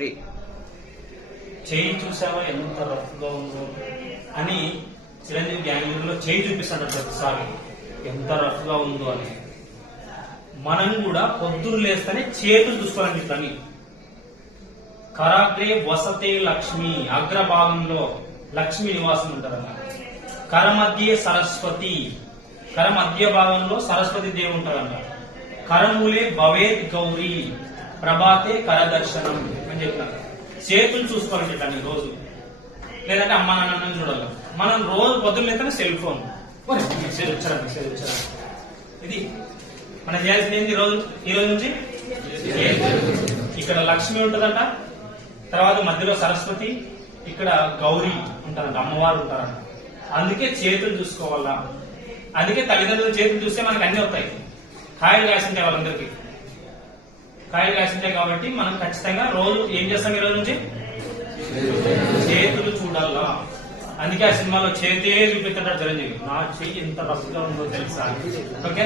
3 చేయి చూసావా ఎంత రఫ్ గా ఉందో అని చిరంజీవి గ్యాంగ్లో చేయి చూపిస్తాడు ప్రతిసారి ఎంత రఫ్ గా ఉందో అని. మనం కూడా పొద్దురు లేస్తేనే చేతులు చూసుకోవాలండి. ఇట్లని కరాగ్రే వసతే లక్ష్మి, అగ్రభాగంలో లక్ష్మి నివాసం ఉంటారన్న. కరమధ్యే సరస్వతి, కర మధ్య భాగంలో సరస్వతి దేవి ఉంటారంట. కరమూలే భవేత్ గౌరీ, ప్రభాతే కరదర్శనం అని చెప్పినారు. చేతులు చూసుకోవాలంటే ఇట్లా రోజు, లేదంటే అమ్మ నాన్న చూడాలి. మనం రోజు పొద్దున్న సెల్ ఫోన్ మెసేజ్ వచ్చారా. ఇది మనం చేయాల్సింది ఏంటి ఈ రోజు నుంచి? ఇక్కడ లక్ష్మి ఉంటదంట, తర్వాత మధ్యలో సరస్వతి, ఇక్కడ గౌరీ ఉంటారంట, అమ్మవారు ఉంటారంట. అందుకే చేతులు చూసుకోవాలా. అందుకే తల్లిదండ్రుల చేతులు చూస్తే మనకు అన్ని వస్తాయి. కాయలు కాసింటాయి, వాళ్ళందరికీ కాయలు కాసింటాయి. కాబట్టి మనం ఖచ్చితంగా రోజు ఏం చేస్తాం? ఈ రోజు నుంచి చేతులు చూడాలా. అందుకే ఆ సినిమాలో చేతే చూపిస్తాడు చిరంజీవి. నా చెయ్యి ఎంత రఫ్గా ఉందో తెలుసా. ఓకే.